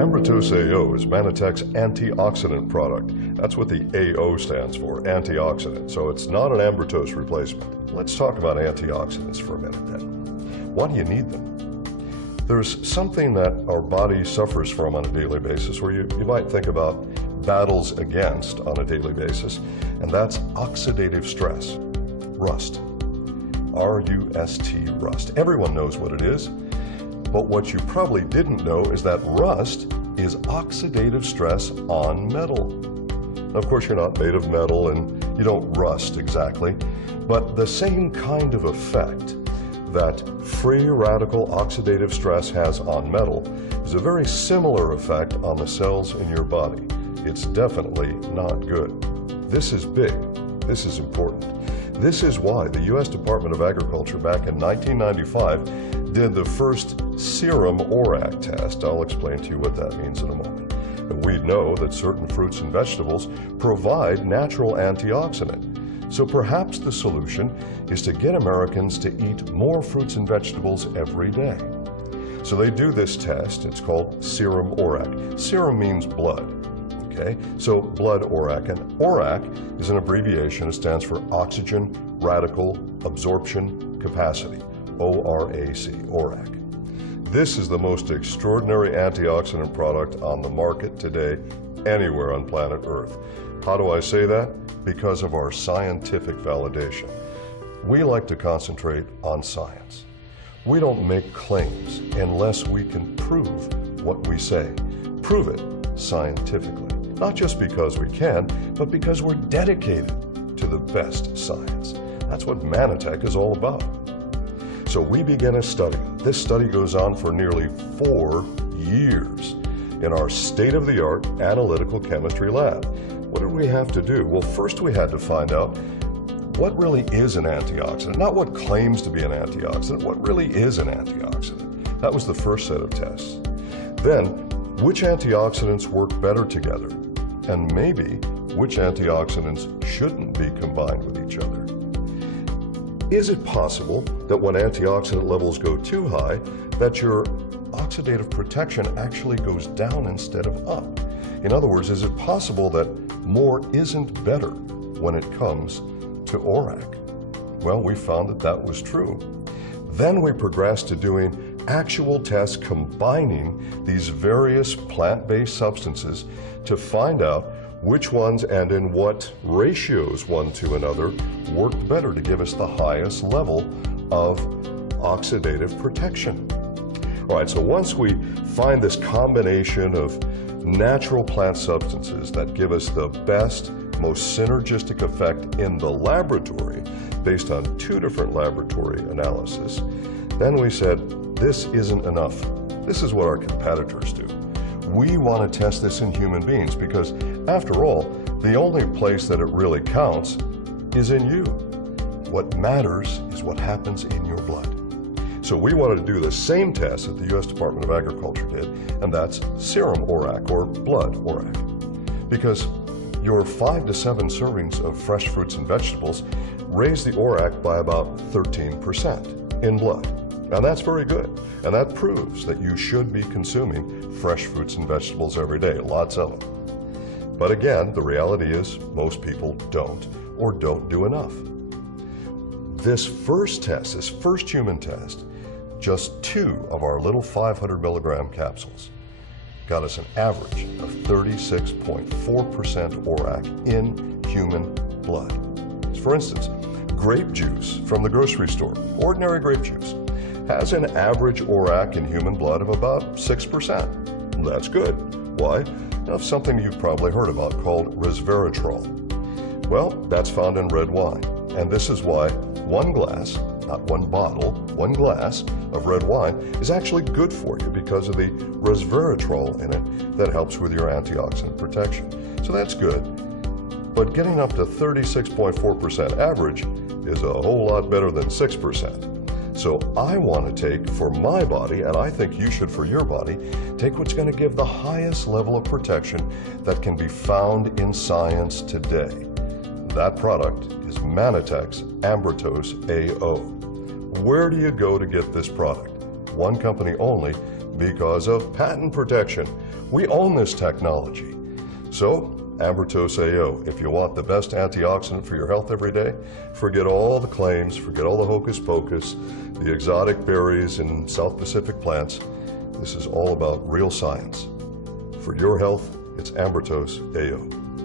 Ambrotose AO is Manitech's antioxidant product. That's what the AO stands for, antioxidant. So it's not an Ambrotose replacement. Let's talk about antioxidants for a minute then. Why do you need them? There's something that our body suffers from on a daily basis where you might think about battles against on a daily basis, and that's oxidative stress, rust. R-U-S-T, rust. Everyone knows what it is. But what you probably didn't know is that rust is oxidative stress on metal. Now, of course, you're not made of metal and you don't rust exactly, but the same kind of effect that free radical oxidative stress has on metal is a very similar effect on the cells in your body. It's definitely not good. This is big. This is important. This is why the U.S. Department of Agriculture back in 1995 did the first serum ORAC test. I'll explain to you what that means in a moment. And we know that certain fruits and vegetables provide natural antioxidant. So perhaps the solution is to get Americans to eat more fruits and vegetables every day. So they do this test. It's called serum ORAC. Serum means blood. Okay, so blood ORAC, and ORAC is an abbreviation. It stands for Oxygen Radical Absorption Capacity, O-R-A-C, ORAC. This is the most extraordinary antioxidant product on the market today, anywhere on planet Earth. How do I say that? Because of our scientific validation. We like to concentrate on science. We don't make claims unless we can prove what we say. Prove it scientifically. Not just because we can, but because we're dedicated to the best science. That's what Manitech is all about. So we begin a study. This study goes on for nearly 4 years in our state-of-the-art analytical chemistry lab. What did we have to do? Well, first we had to find out what really is an antioxidant, not what claims to be an antioxidant, what really is an antioxidant. That was the first set of tests. Then, which antioxidants work better together? And maybe which antioxidants shouldn't be combined with each other. Is it possible that when antioxidant levels go too high, that your oxidative protection actually goes down instead of up? In other words, is it possible that more isn't better when it comes to ORAC? Well, we found that that was true. Then we progressed to doing actual tests combining these various plant-based substances to find out which ones and in what ratios one to another worked better to give us the highest level of oxidative protection. All right, so once we find this combination of natural plant substances that give us the best, most synergistic effect in the laboratory based on 2 different laboratory analyses, then we said, this isn't enough. This is what our competitors do. We want to test this in human beings because, after all, the only place that it really counts is in you. What matters is what happens in your blood. So we wanted to do the same test that the U.S. Department of Agriculture did, and that's serum ORAC, or blood ORAC. Because your 5 to 7 servings of fresh fruits and vegetables raise the ORAC by about 13% in blood. And that's very good. And that proves that you should be consuming fresh fruits and vegetables every day, lots of them. But again, the reality is most people don't, or don't do enough. This first test, this first human test, just 2 of our little 500 milligram capsules got us an average of 36.4% ORAC in human blood. For instance, grape juice from the grocery store, ordinary grape juice, has an average ORAC in human blood of about 6%. That's good. Why? Of something you've probably heard about called resveratrol. Well, that's found in red wine. And this is why 1 glass, not 1 bottle, 1 glass of red wine is actually good for you because of the resveratrol in it that helps with your antioxidant protection. So that's good. But getting up to 36.4% average is a whole lot better than 6%. So I want to take for my body, and I think you should for your body, take what's going to give the highest level of protection that can be found in science today. That product is Manitech's Ambrotose AO. Where do you go to get this product? One company only Because of patent protection. We own this technology. So, Ambertose AO, if you want the best antioxidant for your health every day, forget all the claims, forget all the hocus pocus, the exotic berries and South Pacific plants. This is all about real science. For your health, it's Ambertose AO.